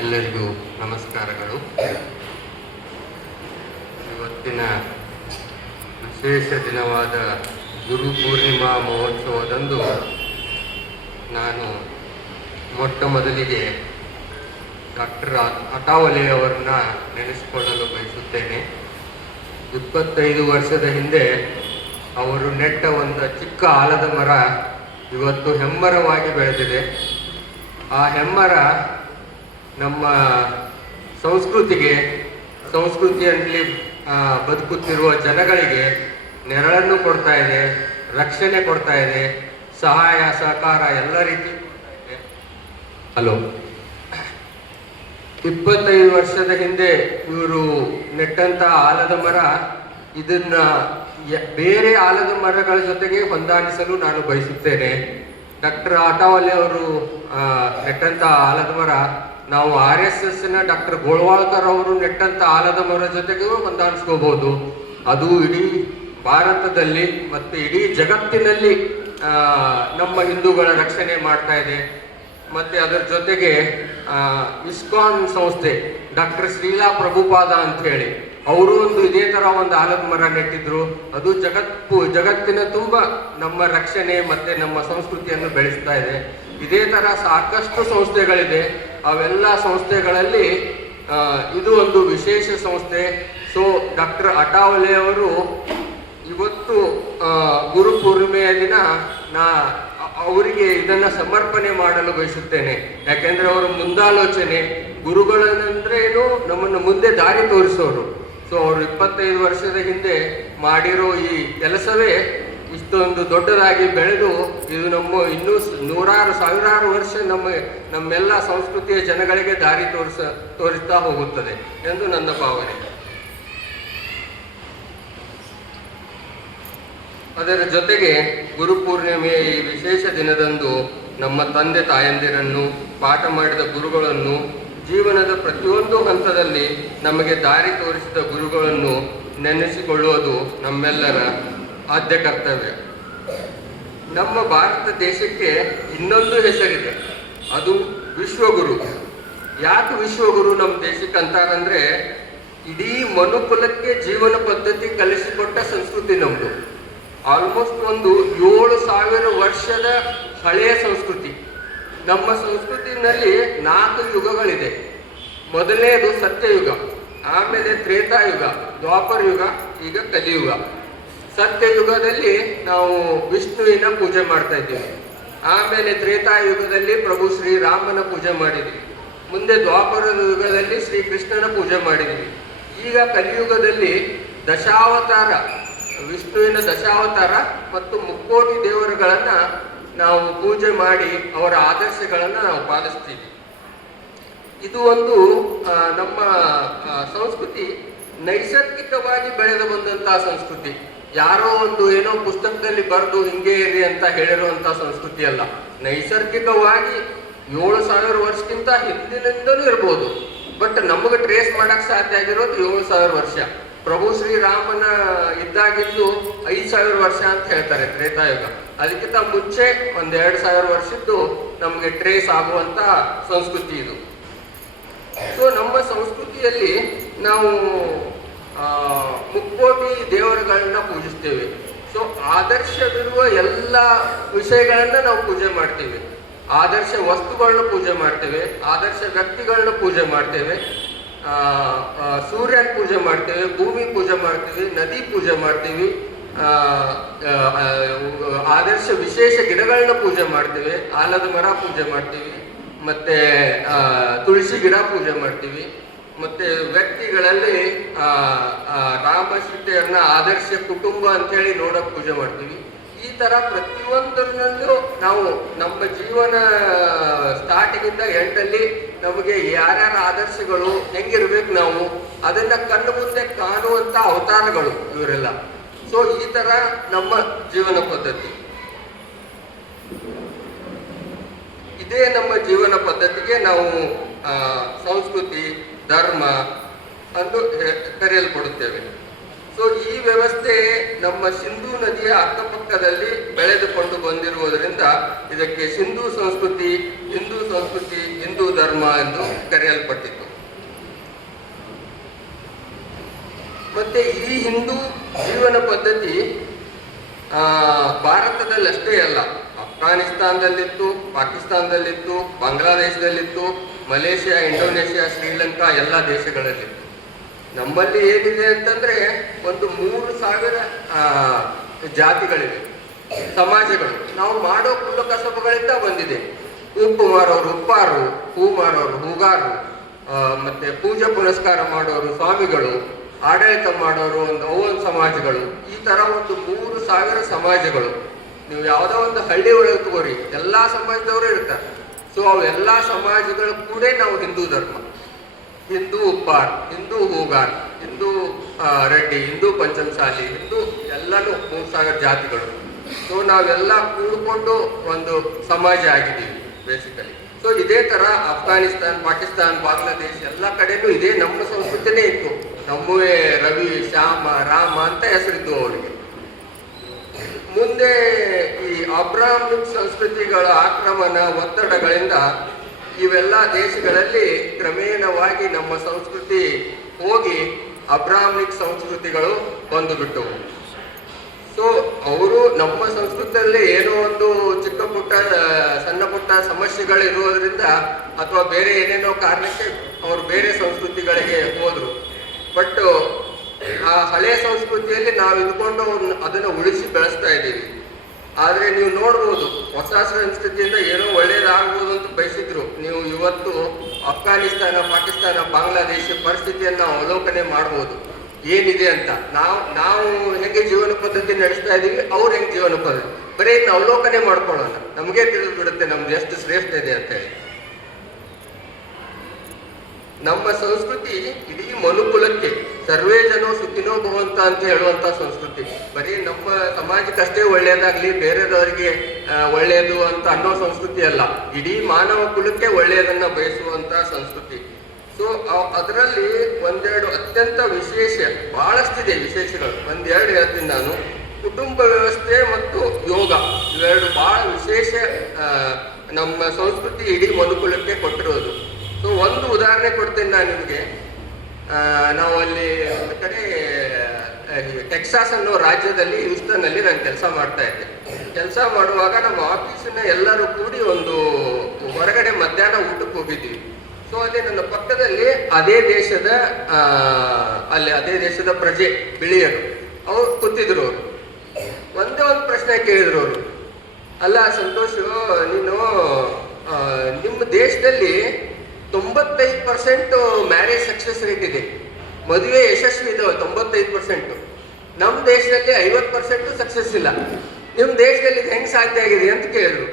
ಎಲ್ಲರಿಗೂ ನಮಸ್ಕಾರಗಳು. ಇವತ್ತಿನ ವಿಶೇಷ ದಿನವಾದ ಗುರು ಪೂರ್ಣಿಮಾ ಮಹೋತ್ಸವದಂದು ನಾನು ಮೊಟ್ಟ ಮೊದಲಿಗೆ ಡಾಕ್ಟರ್ ಅಠಾವಲೆ ಅವರನ್ನ ನೆನೆಸಿಕೊಳ್ಳಲು ಬಯಸುತ್ತೇನೆ. 25 ವರ್ಷದ ಹಿಂದೆ ಅವರು ನೆಟ್ಟ ಒಂದು ಚಿಕ್ಕ ಆಲದ ಮರ ಇವತ್ತು ಹೆಮ್ಮರವಾಗಿ ಬೆಳೆದಿದೆ. ಆ ಹೆಮ್ಮರ ನಮ್ಮ ಸಂಸ್ಕೃತಿಯಲ್ಲಿ ಬದುಕುತ್ತಿರುವ ಜನಗಳಿಗೆ ನೆರಳನ್ನು ಕೊಡ್ತಾ ಇದೆ, ರಕ್ಷಣೆ ಕೊಡ್ತಾ ಇದೆ, ಸಹಾಯ ಸಹಕಾರ ಎಲ್ಲ ರೀತಿ ಕೊಡ್ತಾ ಇದೆ. ಹಲೋ, 25 ವರ್ಷದ ಹಿಂದೆ ಇವರು ನೆಟ್ಟಂತ ಆಲದ ಮರ ಇದನ್ನ ಬೇರೆ ಆಲದ ಮರಗಳ ಜೊತೆಗೆ ಹೊಂದಾಣಿಸಲು ನಾನು ಬಯಸುತ್ತೇನೆ. ಡಾಕ್ಟರ್ ಅಠಾವಲೆ ಅವರು ನೆಟ್ಟಂತ ಆಲದ ಮರ ನಾವು RSSನ ಡಾಕ್ಟರ್ ಗೋಳ್ವಾಳ್ಕರ್ ಅವರು ನೆಟ್ಟಂತ ಆಲದ ಮರ ಜೊತೆಗೂ ಹೊಂದಾಣಿಸ್ಕೋಬಹುದು. ಅದು ಇಡೀ ಭಾರತದಲ್ಲಿ ಮತ್ತು ಇಡೀ ಜಗತ್ತಿನಲ್ಲಿ ನಮ್ಮ ಹಿಂದೂಗಳ ರಕ್ಷಣೆ ಮಾಡ್ತಾ ಇದೆ. ಮತ್ತೆ ಅದರ ಜೊತೆಗೆ ಇಸ್ಕಾನ್ ಸಂಸ್ಥೆ ಡಾಕ್ಟರ್ ಶ್ರೀಲಾ ಪ್ರಭುಪಾದ ಅಂತ ಹೇಳಿ ಅವರು ಇದೇ ತರ ಒಂದು ಆಲದ ಮರ ನೆಟ್ಟಿದ್ರು. ಅದು ಜಗತ್ತಿನ ತುಂಬ ನಮ್ಮ ರಕ್ಷಣೆ ಮತ್ತೆ ನಮ್ಮ ಸಂಸ್ಕೃತಿಯನ್ನು ಬೆಳೆಸ್ತಾ ಇದೆ. ಇದೇ ತರ ಸಾಕಷ್ಟು ಸಂಸ್ಥೆಗಳಿದೆ. ಅವೆಲ್ಲ ಸಂಸ್ಥೆಗಳಲ್ಲಿ ಇದು ಒಂದು ವಿಶೇಷ ಸಂಸ್ಥೆ. ಸೊ ಡಾಕ್ಟರ್ ಅಠಾವಲೆ ಅವರು ಇವತ್ತು ಗುರು ಪೂರ್ಣಿಮೆಯ ದಿನ ಅವರಿಗೆ ಇದನ್ನ ಸಮರ್ಪಣೆ ಮಾಡಲು ಬಯಸುತ್ತೇನೆ. ಯಾಕೆಂದ್ರೆ ಅವರ ಮುಂದಾಲೋಚನೆ ಗುರುಗಳಂದ್ರೆ ಏನು, ನಮ್ಮನ್ನು ಮುಂದೆ ದಾರಿ ತೋರಿಸೋರು. ಸೊ ಅವರು 25 ವರ್ಷದ ಹಿಂದೆ ಮಾಡಿರೋ ಈ ಕೆಲಸವೇ ಇಷ್ಟೊಂದು ದೊಡ್ಡದಾಗಿ ಬೆಳೆದು ಇದು ನಮ್ಮ ಇನ್ನೂ ಸಾವಿರಾರು ವರ್ಷ ನಮ್ಮೆಲ್ಲ ಸಂಸ್ಕೃತಿಯ ಜನಗಳಿಗೆ ದಾರಿ ತೋರಿಸ್ತಾ ಹೋಗುತ್ತದೆ ಎಂದು ನನ್ನ ಭಾವನೆ. ಅದರ ಜೊತೆಗೆ ಗುರುಪೂರ್ಣಿಮೆಯ ಈ ವಿಶೇಷ ದಿನದಂದು ನಮ್ಮ ತಂದೆ ತಾಯಂದಿರನ್ನು, ಪಾಠ ಮಾಡಿದ ಗುರುಗಳನ್ನು, ಜೀವನದ ಪ್ರತಿಯೊಂದು ಹಂತದಲ್ಲಿ ನಮಗೆ ದಾರಿ ತೋರಿಸಿದ ಗುರುಗಳನ್ನು ನೆನೆಸಿಕೊಳ್ಳುವುದು ನಮ್ಮೆಲ್ಲರ ಆದ್ಯ ಕರ್ತವ್ಯ. ನಮ್ಮ ಭಾರತ ದೇಶಕ್ಕೆ ಇನ್ನೊಂದು ಹೆಸರಿದೆ, ಅದು ವಿಶ್ವಗುರು. ಯಾಕೆ ವಿಶ್ವಗುರು ನಮ್ಮ ದೇಶಕ್ಕೆ ಅಂತಾರಂದ್ರೆ ಇಡೀ ಮನುಕುಲಕ್ಕೆ ಜೀವನ ಪದ್ಧತಿ ಕಲಿಸಿಕೊಟ್ಟ ಸಂಸ್ಕೃತಿ ನಮ್ದು. ಆಲ್ಮೋಸ್ಟ್ ಒಂದು 7,000 ವರ್ಷದ ಹಳೆಯ ಸಂಸ್ಕೃತಿ. ನಮ್ಮ ಸಂಸ್ಕೃತಿನಲ್ಲಿ 4 ಯುಗಗಳಿದೆ. ಮೊದಲನೇದು ಸತ್ಯಯುಗ, ಆಮೇಲೆ ತ್ರೇತಾಯುಗ, ದ್ವಾಪರ ಯುಗ, ಈಗ ಕಲಿಯುಗ. ಸತ್ಯಯುಗದಲ್ಲಿ ನಾವು ವಿಷ್ಣುವಿನ ಪೂಜೆ ಮಾಡ್ತಾ ಇದ್ದೀವಿ. ಆಮೇಲೆ ತ್ರೇತಾಯುಗದಲ್ಲಿ ಪ್ರಭು ಶ್ರೀರಾಮನ ಪೂಜೆ ಮಾಡಿದ್ವಿ. ಮುಂದೆ ದ್ವಾಪರ ಯುಗದಲ್ಲಿ ಶ್ರೀಕೃಷ್ಣನ ಪೂಜೆ ಮಾಡಿದ್ವಿ. ಈಗ ಕಲಿಯುಗದಲ್ಲಿ ದಶಾವತಾರ, ವಿಷ್ಣುವಿನ ದಶಾವತಾರ ಮತ್ತು ಮುಕ್ಕೋಟಿ ದೇವರುಗಳನ್ನ ನಾವು ಪೂಜೆ ಮಾಡಿ ಅವರ ಆದರ್ಶಗಳನ್ನ ನಾವು ಪಾಲಿಸ್ತೀವಿ. ಇದು ಒಂದು ನಮ್ಮ ಸಂಸ್ಕೃತಿ ನೈಸರ್ಗಿಕವಾಗಿ ಬೆಳೆದು ಬಂದಂತಹ ಸಂಸ್ಕೃತಿ. ಯಾರೋ ಏನೋ ಪುಸ್ತಕದಲ್ಲಿ ಬರೆದು ಹಿಂಗೆ ಇರಿ ಅಂತ ಹೇಳಿರುವಂತಹ ಸಂಸ್ಕೃತಿ ಅಲ್ಲ. ನೈಸರ್ಗಿಕವಾಗಿ 7,000 ವರ್ಷಕ್ಕಿಂತ ಹಿಂದಿನಿಂದಲೂ ಇರ್ಬೋದು. ಬಟ್ ನಮಗೆ ಟ್ರೇಸ್ ಮಾಡಕ್ ಸಾಧ್ಯ ಆಗಿರೋದು 7,000 ವರ್ಷ. ಪ್ರಭು ಶ್ರೀರಾಮನ ಇದ್ದಾಗಿದ್ದು 5,000 ವರ್ಷ ಅಂತ ಹೇಳ್ತಾರೆ ತ್ರೇತಾಯುಗ. ಅದಕ್ಕಿಂತ ಮುಂಚೆ 2,000 ವರ್ಷದ್ದು ನಮಗೆ ಟ್ರೇಸ್ ಆಗುವಂತ ಸಂಸ್ಕೃತಿ ಇದು. ಸೊ ನಮ್ಮ ಸಂಸ್ಕೃತಿಯಲ್ಲಿ ನಾವು ಮುಕ್ಕೋಟಿ ದೇವರುಗಳನ್ನ ಪೂಜಿಸ್ತೇವೆ. ಸೊ ಆದರ್ಶವಿರುವ ಎಲ್ಲ ವಿಷಯಗಳನ್ನ ನಾವು ಪೂಜೆ ಮಾಡ್ತೇವೆ. ಆದರ್ಶ ವಸ್ತುಗಳನ್ನ ಪೂಜೆ ಮಾಡ್ತೇವೆ, ಆದರ್ಶ ವ್ಯಕ್ತಿಗಳನ್ನ ಪೂಜೆ ಮಾಡ್ತೇವೆ, ಸೂರ್ಯನ ಪೂಜೆ ಮಾಡ್ತೇವೆ, ಭೂಮಿ ಪೂಜೆ ಮಾಡ್ತೀವಿ, ನದಿ ಪೂಜೆ ಮಾಡ್ತೀವಿ, ಆದರ್ಶ ವಿಶೇಷ ಗಿಡಗಳನ್ನ ಪೂಜೆ ಮಾಡ್ತೇವೆ, ಆಲದ ಮರ ಪೂಜೆ ಮಾಡ್ತೀವಿ, ಮತ್ತೆ ತುಳಸಿ ಗಿಡ ಪೂಜೆ ಮಾಡ್ತೀವಿ. ಮತ್ತೆ ವ್ಯಕ್ತಿಗಳಲ್ಲಿ ರಾಮ ಸೀತೆಯನ್ನ ಆದರ್ಶ ಕುಟುಂಬ ಅಂತೇಳಿ ನೋಡಕ್ ಪೂಜೆ ಮಾಡ್ತೀವಿ. ಈ ತರ ಪ್ರತಿಯೊಂದರಲ್ಲೂ ನಾವು ನಮ್ಮ ಜೀವನ ಸ್ಟಾರ್ಟಿಂಗಿಂದ ಎಂಡಲ್ಲಿ ನಮಗೆ ಯಾರ್ಯಾರ ಆದರ್ಶಗಳು ಹೆಂಗಿರ್ಬೇಕು ನಾವು ಅದನ್ನ ಕಣ್ಣು ಮುಂದೆ ಕಾಣುವಂತ ಅವತಾರಗಳು ಇವರೆಲ್ಲ. ಸೊ ಈ ತರ ನಮ್ಮ ಜೀವನ ಪದ್ಧತಿ. ಇದೇ ನಮ್ಮ ಜೀವನ ಪದ್ಧತಿಗೆ ನಾವು ಸಂಸ್ಕೃತಿ, ಧರ್ಮ ಎಂದು ಕರೆಯಲ್ಪಡುತ್ತೇವೆ. ಸೊ ಈ ವ್ಯವಸ್ಥೆ ನಮ್ಮ ಸಿಂಧೂ ನದಿಯ ಅಕ್ಕಪಕ್ಕದಲ್ಲಿ ಬೆಳೆದುಕೊಂಡು ಬಂದಿರುವುದರಿಂದ ಇದಕ್ಕೆ ಸಿಂಧೂ ಸಂಸ್ಕೃತಿ, ಹಿಂದೂ ಧರ್ಮ ಎಂದು ಕರೆಯಲ್ಪಟ್ಟಿತು. ಮತ್ತೆ ಈ ಹಿಂದೂ ಜೀವನ ಪದ್ಧತಿ ಭಾರತದಲ್ಲಷ್ಟೇ ಅಲ್ಲ, ಅಫ್ಘಾನಿಸ್ತಾನದಲ್ಲಿತ್ತು, ಪಾಕಿಸ್ತಾನದಲ್ಲಿತ್ತು, ಬಾಂಗ್ಲಾದೇಶದಲ್ಲಿತ್ತು, ಮಲೇಷಿಯಾ, ಇಂಡೋನೇಷಿಯಾ, ಶ್ರೀಲಂಕಾ ಎಲ್ಲ ದೇಶಗಳಲ್ಲಿತ್ತು. ನಮ್ಮಲ್ಲಿ ಏನಿದೆ ಅಂತಂದ್ರೆ ಒಂದು 3,000 ಜಾತಿಗಳಿವೆ, ಸಮಾಜಗಳು. ನಾವು ಮಾಡೋ ಕುಲ ಕಸಬುಗಳಿಂದ ಬಂದಿದೆ. ಉಪ್ಪು ಮಾರೋರು ಉಪ್ಪಾರು, ಹೂ ಮಾರೋರು ಹೂಗಾರರು, ಮತ್ತೆ ಪೂಜೆ ಪುನಸ್ಕಾರ ಮಾಡೋರು ಸ್ವಾಮಿಗಳು, ಆಡಳಿತ ಮಾಡೋರು ಒಂದು ಸಮಾಜಗಳು. ಈ ತರ ಒಂದು 3,000 ಸಮಾಜಗಳು. ನೀವು ಯಾವುದೋ ಒಂದು ಹಳ್ಳಿ ಒಳಗೆ ತಗೋರಿ, ಎಲ್ಲಾ ಸಮಾಜದವರು ಇರ್ತಾರೆ. ಸೊ ಅವೆಲ್ಲ ಸಮಾಜಗಳು ಕೂಡ ನಾವು ಹಿಂದೂ ಧರ್ಮ, ಹಿಂದೂ ಉಪ್ಪಾರ್, ಹಿಂದೂ ಹೂಗಾರ್, ಹಿಂದೂ ರೆಡ್ಡಿ, ಹಿಂದೂ ಪಂಚಮಸಾಲಿ, ಹಿಂದೂ ಎಲ್ಲನೂ 3,000 ಜಾತಿಗಳು. ಸೊ ನಾವೆಲ್ಲ ಕೂಡ್ಕೊಂಡು ಒಂದು ಸಮಾಜ ಆಗಿದ್ದೀವಿ ಬೇಸಿಕಲಿ. ಸೊ ಇದೇ ತರ ಅಫ್ಘಾನಿಸ್ತಾನ್, ಪಾಕಿಸ್ತಾನ್, ಬಾಂಗ್ಲಾದೇಶ್ ಎಲ್ಲ ಕಡೆನೂ ಇದೇ ನಮ್ಮ ಸಂಸ್ಕೃತಿನೇ ಇತ್ತು. ನಮ್ಮವೇ ರವಿ, ಶ್ಯಾಮ, ರಾಮ ಅಂತ ಹೆಸರಿದ್ದು ಅವರಿಗೆ. ಮುಂದೆ ಈ ಅಬ್ರಾಹ್ಮಿಕ್ ಸಂಸ್ಕೃತಿಗಳ ಆಕ್ರಮಣ, ಒತ್ತಡಗಳಿಂದ ಇವೆಲ್ಲ ದೇಶಗಳಲ್ಲಿ ಕ್ರಮೇಣವಾಗಿ ನಮ್ಮ ಸಂಸ್ಕೃತಿ ಹೋಗಿ ಅಬ್ರಾಹ್ಮಿಕ್ ಸಂಸ್ಕೃತಿಗಳು ಬಂದುಬಿಟ್ಟವು. ಸೊ ಅವರು ನಮ್ಮ ಸಂಸ್ಕೃತಿಯಲ್ಲಿ ಏನೋ ಒಂದು ಚಿಕ್ಕ ಪುಟ್ಟ ಸಣ್ಣ ಪುಟ್ಟ ಸಮಸ್ಯೆಗಳು ಇರುವುದರಿಂದ ಅಥವಾ ಬೇರೆ ಏನೇನೋ ಕಾರಣಕ್ಕೆ ಅವರು ಬೇರೆ ಸಂಸ್ಕೃತಿಗಳಿಗೆ ಹೋದ್ರು. ಬಟ್ ಆ ಹಳೆಯ ಸಂಸ್ಕೃತಿಯಲ್ಲಿ ನಾವು ಇದ್ಕೊಂಡು ಅದನ್ನು ಉಳಿಸಿ ಬೆಳೆಸ್ತಾ ಇದ್ದೀವಿ. ಆದ್ರೆ ನೀವು ನೋಡ್ಬೋದು, ಹೊಸ ಸಂಸ್ಕೃತಿಯಿಂದ ಏನೋ ಒಳ್ಳೇದಾಗ್ಬೋದು ಅಂತ ಬಯಸಿದ್ರು. ನೀವು ಇವತ್ತು ಅಫ್ಘಾನಿಸ್ತಾನ, ಪಾಕಿಸ್ತಾನ, ಬಾಂಗ್ಲಾದೇಶ ಪರಿಸ್ಥಿತಿಯನ್ನು ಅವಲೋಕನೆ ಮಾಡ್ಬೋದು ಏನಿದೆ ಅಂತ. ನಾವು ಹೆಂಗೆ ಜೀವನ ಪದ್ಧತಿ ನಡೆಸ್ತಾ ಇದೀವಿ, ಅವ್ರು ಹೆಂಗೆ ಜೀವನ ಪದ್ಧತಿ, ಬರೀ ಇನ್ನು ಅವಲೋಕನೆ ಮಾಡ್ಕೊಳ್ಳೋಣ, ನಮಗೆ ತಿಳಿದು ಬಿಡುತ್ತೆ ನಮ್ದು ಎಷ್ಟು ಶ್ರೇಷ್ಠ ಇದೆ ಅಂತ ಹೇಳಿ. ನಮ್ಮ ಸಂಸ್ಕೃತಿ ಇಡೀ ಮನುಕುಲಕ್ಕೆ ಸರ್ವೇ ಜನೋ ಸುಖಿನೋ ಭವಂತ ಅಂತ ಹೇಳುವಂತ ಸಂಸ್ಕೃತಿ. ಬರೀ ನಮ್ಮ ಸಮಾಜಕ್ಕಷ್ಟೇ ಒಳ್ಳೆಯದಾಗ್ಲಿ, ಬೇರೆದವರಿಗೆ ಒಳ್ಳೆಯದು ಅಂತ ಅನ್ನೋ ಸಂಸ್ಕೃತಿ ಅಲ್ಲ, ಇಡೀ ಮಾನವ ಕುಲಕ್ಕೆ ಒಳ್ಳೆಯದನ್ನ ಬಯಸುವಂತ ಸಂಸ್ಕೃತಿ. ಸೊ ಅದರಲ್ಲಿ ಒಂದೆರಡು ಅತ್ಯಂತ ವಿಶೇಷ, ಬಹಳಷ್ಟಿದೆ ವಿಶೇಷಗಳು. ಒಂದೆರಡು ಹೇಳ್ತೀನಿ ನಾನು. ಕುಟುಂಬ ವ್ಯವಸ್ಥೆ ಮತ್ತು ಯೋಗ, ಇವೆರಡು ಬಹಳ ವಿಶೇಷ ನಮ್ಮ ಸಂಸ್ಕೃತಿ ಇಡೀ ಮನುಕುಲಕ್ಕೆ ಕೊಟ್ಟಿರೋದು. ಸೊ ಒಂದು ಉದಾಹರಣೆ ಕೊಡ್ತೇನೆ ನಾನು ನಿಮಗೆ. ನಾವು ಅಲ್ಲಿ ಒಂದು ಕಡೆ ಟೆಕ್ಸಾಸ್ ಅನ್ನೋ ರಾಜ್ಯದಲ್ಲಿ, ಹ್ಯೂಸ್ಟನ್ ಅಲ್ಲಿ ನಾನು ಕೆಲಸ ಮಾಡ್ತಾ ಇದ್ದೆ. ಕೆಲಸ ಮಾಡುವಾಗ ನಮ್ಮ ಆಫೀಸಿನ ಎಲ್ಲರೂ ಕೂಡಿ ಒಂದು ಹೊರಗಡೆ ಮಧ್ಯಾಹ್ನ ಊಟಕ್ಕೆ ಹೋಗಿದ್ವಿ. ಸೊ ಅಲ್ಲಿ ನನ್ನ ಪಕ್ಕದಲ್ಲಿ ಅದೇ ದೇಶದ ಪ್ರಜೆ, ಬಿಳಿಯರು, ಅವ್ರು ಕೂತಿದ್ರು. ಅವರು ಒಂದೇ ಒಂದು ಪ್ರಶ್ನೆ ಕೇಳಿದ್ರು ಅವರು. ಅಲ್ಲ ಸಂತೋಷ್, ನೀನು ನಿಮ್ಮ ದೇಶದಲ್ಲಿ 95% ಮ್ಯಾರೇಜ್ ಸಕ್ಸಸ್ ರೇಟ್ ಇದೆ, ಮದುವೆ ಯಶಸ್ವಿ ಇದಾವೆ 95%. ನಮ್ಮ ದೇಶದಲ್ಲಿ 50% ಸಕ್ಸಸ್ ಇಲ್ಲ. ನಿಮ್ಮ ದೇಶದಲ್ಲಿ ಇದು ಹೆಂಗೆ ಸಾಧ್ಯ ಆಗಿದೆ ಅಂತ ಕೇಳಿದ್ರು.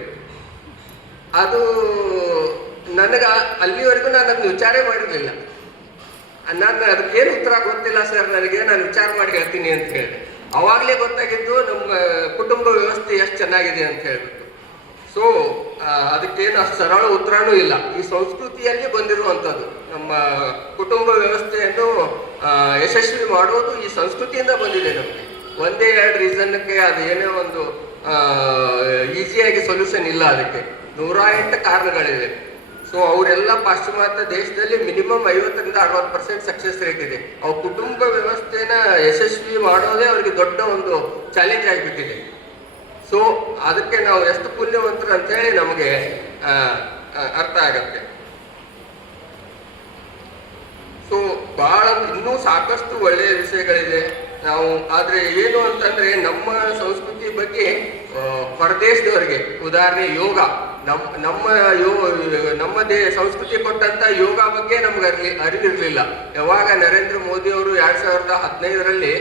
ಅದು ನನಗೆ ಅಲ್ಲಿವರೆಗೂ ನಾನು ಅದನ್ನ ವಿಚಾರ ಮಾಡಿರಲಿಲ್ಲ. ನಾನು ಅದಕ್ಕೇನು ಉತ್ತರ ಗೊತ್ತಿಲ್ಲ ಸರ್ ನನಗೆ, ನಾನು ವಿಚಾರ ಮಾಡಿ ಹೇಳ್ತೀನಿ ಅಂತ ಹೇಳಿದೆ. ಅವಾಗಲೇ ಗೊತ್ತಾಗಿದ್ದು ನಮ್ಮ ಕುಟುಂಬ ವ್ಯವಸ್ಥೆ ಎಷ್ಟು ಚೆನ್ನಾಗಿದೆ ಅಂತ ಹೇಳ್ಬಿಟ್ಟು. ಸೊ ಅದಕ್ಕೇನು ಅಷ್ಟು ಸರಳ ಉತ್ತರನೂ ಇಲ್ಲ. ಈ ಸಂಸ್ಕೃತಿಯಲ್ಲಿ ಬಂದಿರುವಂಥದ್ದು. ನಮ್ಮ ಕುಟುಂಬ ವ್ಯವಸ್ಥೆಯನ್ನು ಯಶಸ್ವಿ ಮಾಡೋದು ಈ ಸಂಸ್ಕೃತಿಯಿಂದ ಬಂದಿದೆ ನಮಗೆ. ಒಂದೇ ಎರಡು ರೀಸನ್ಗೆ ಅದು ಏನೇ ಒಂದು ಈಸಿಯಾಗಿ ಸೊಲ್ಯೂಷನ್ ಇಲ್ಲ, ಅದಕ್ಕೆ 108 ಕಾರಣಗಳಿವೆ. ಸೊ ಅವರೆಲ್ಲ ಪಾಶ್ಚಿಮಾತ್ಯ ದೇಶದಲ್ಲಿ ಮಿನಿಮಮ್ 50% 60% ಸಕ್ಸಸ್ ರೇಟ್ ಇದೆ. ಅವ್ರ ಕುಟುಂಬ ವ್ಯವಸ್ಥೆನ ಯಶಸ್ವಿ ಮಾಡೋದೇ ಅವ್ರಿಗೆ ದೊಡ್ಡ ಒಂದು ಚಾಲೆಂಜ್ ಆಗಿಬಿಟ್ಟಿದೆ. ಸೊ ಅದಕ್ಕೆ ನಾವು ಎಷ್ಟು ಪುಣ್ಯವಂತರು ಅಂತೇಳಿ ನಮಗೆ ಅರ್ಥ ಆಗತ್ತೆ. ಸೊ ಬಹಳ ಇನ್ನೂ ಸಾಕಷ್ಟು ಒಳ್ಳೆಯ ವಿಷಯಗಳಿದೆ ನಾವು. ಆದ್ರೆ ಏನು ಅಂತಂದ್ರೆ ನಮ್ಮ ಸಂಸ್ಕೃತಿ ಬಗ್ಗೆ ಹೊರದೇಶದವರಿಗೆ, ಉದಾಹರಣೆ ಯೋಗ, ನಮ್ಮ ಸಂಸ್ಕೃತಿ ಕೊಟ್ಟಂತ ಯೋಗ ಬಗ್ಗೆ ನಮ್ಗೆ ಅರಿವಿರ್ಲಿಲ್ಲ. ಯಾವಾಗ ನರೇಂದ್ರ ಮೋದಿ ಅವರು 2015ರಲ್ಲಿ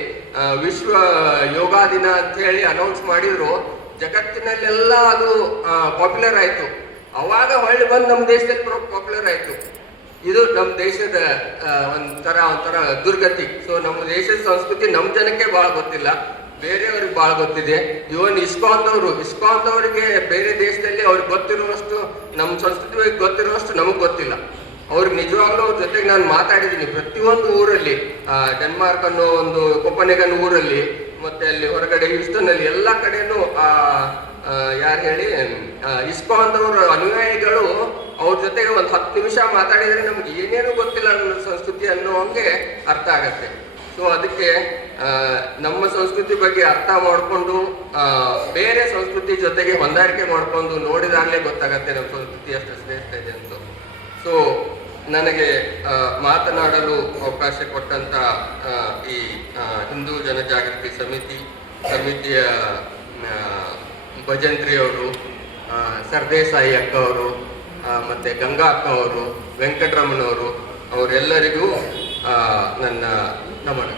ವಿಶ್ವ ಯೋಗ ದಿನ ಅಂತ ಹೇಳಿ ಅನೌನ್ಸ್ ಮಾಡಿದ್ರು, ಜಗತ್ತಿನಲ್ಲೆಲ್ಲ ಅದು ಪಾಪ್ಯುಲರ್ ಆಯ್ತು. ಅವಾಗ ಹೊಳ್ಳಿ ಬಂದು ನಮ್ಮ ದೇಶದಲ್ಲಿ ಪಾಪ್ಯುಲರ್ ಆಯ್ತು. ಇದು ನಮ್ಮ ದೇಶದ ಒಂಥರ ದುರ್ಗತಿ. ಸೊ ನಮ್ಮ ದೇಶದ ಸಂಸ್ಕೃತಿ ನಮ್ಮ ಜನಕ್ಕೆ ಬಹಳ ಗೊತ್ತಿಲ್ಲ, ಬೇರೆಯವ್ರಿಗೆ ಭಾಳ ಗೊತ್ತಿದೆ. ಇವನ್ ಇಸ್ಕಾನ್ದವರಿಗೆ ಬೇರೆ ದೇಶದಲ್ಲಿ ಅವ್ರಿಗೆ ಗೊತ್ತಿರುವಷ್ಟು, ನಮ್ಮ ಸಂಸ್ಕೃತಿ ಬಗ್ಗೆ ಗೊತ್ತಿರುವಷ್ಟು ನಮಗೆ ಗೊತ್ತಿಲ್ಲ. ಅವ್ರಿಗೆ ನಿಜವಾಗ್ಲೂ ಅವ್ರ ಜೊತೆಗೆ ನಾನು ಮಾತಾಡಿದ್ದೀನಿ. ಪ್ರತಿಯೊಂದು ಊರಲ್ಲಿ, ಡೆನ್ಮಾರ್ಕ್ ಅನ್ನೋ ಒಂದು ಕೊಪನೆಗನ್ ಊರಲ್ಲಿ, ಮತ್ತೆ ಅಲ್ಲಿ ಹೊರಗಡೆ ಹ್ಯೂಸ್ಟನ್ ಅಲ್ಲಿ ಎಲ್ಲ ಕಡೆನೂ ಯಾರು ಹೇಳಿ ಇಸ್ಕಾನ್ದವ್ರ ಅನುಯಾಯಿಗಳು ಅವ್ರ ಜೊತೆಗೆ ಒಂದು 10 ನಿಮಿಷ ಮಾತಾಡಿದ್ರೆ ನಮ್ಗೆ ಏನೇನು ಗೊತ್ತಿಲ್ಲ ಅನ್ನೋ ಸಂಸ್ಕೃತಿ ಅನ್ನೋ ಹಂಗೆ ಅರ್ಥ ಆಗತ್ತೆ. ಸೊ ಅದಕ್ಕೆ ನಮ್ಮ ಸಂಸ್ಕೃತಿ ಬಗ್ಗೆ ಅರ್ಥ ಮಾಡಿಕೊಂಡು ಬೇರೆ ಸಂಸ್ಕೃತಿ ಜೊತೆಗೆ ಹೊಂದಾಣಿಕೆ ಮಾಡಿಕೊಂಡು ನೋಡಿದಾಗಲೇ ಗೊತ್ತಾಗತ್ತೆ ನಮ್ಮ ಸಂಸ್ಕೃತಿ ಎಷ್ಟು ಶ್ರೇಷ್ಠ ಇದೆ ಅಂತ. ಸೊ ನನಗೆ ಮಾತನಾಡಲು ಅವಕಾಶ ಕೊಟ್ಟಂತ ಈ ಹಿಂದೂ ಜನಜಾಗೃತಿ ಸಮಿತಿಯ ಭಜಂತ್ರಿ ಅವರು, ಸರ್ದೇಸಾಯಿ ಅಕ್ಕ ಅವರು, ಮತ್ತೆ ಗಂಗಾ ಅಕ್ಕ ಅವರು, ವೆಂಕಟರಮಣವರು, ಅವರೆಲ್ಲರಿಗೂ ನನ್ನ ನಮನ.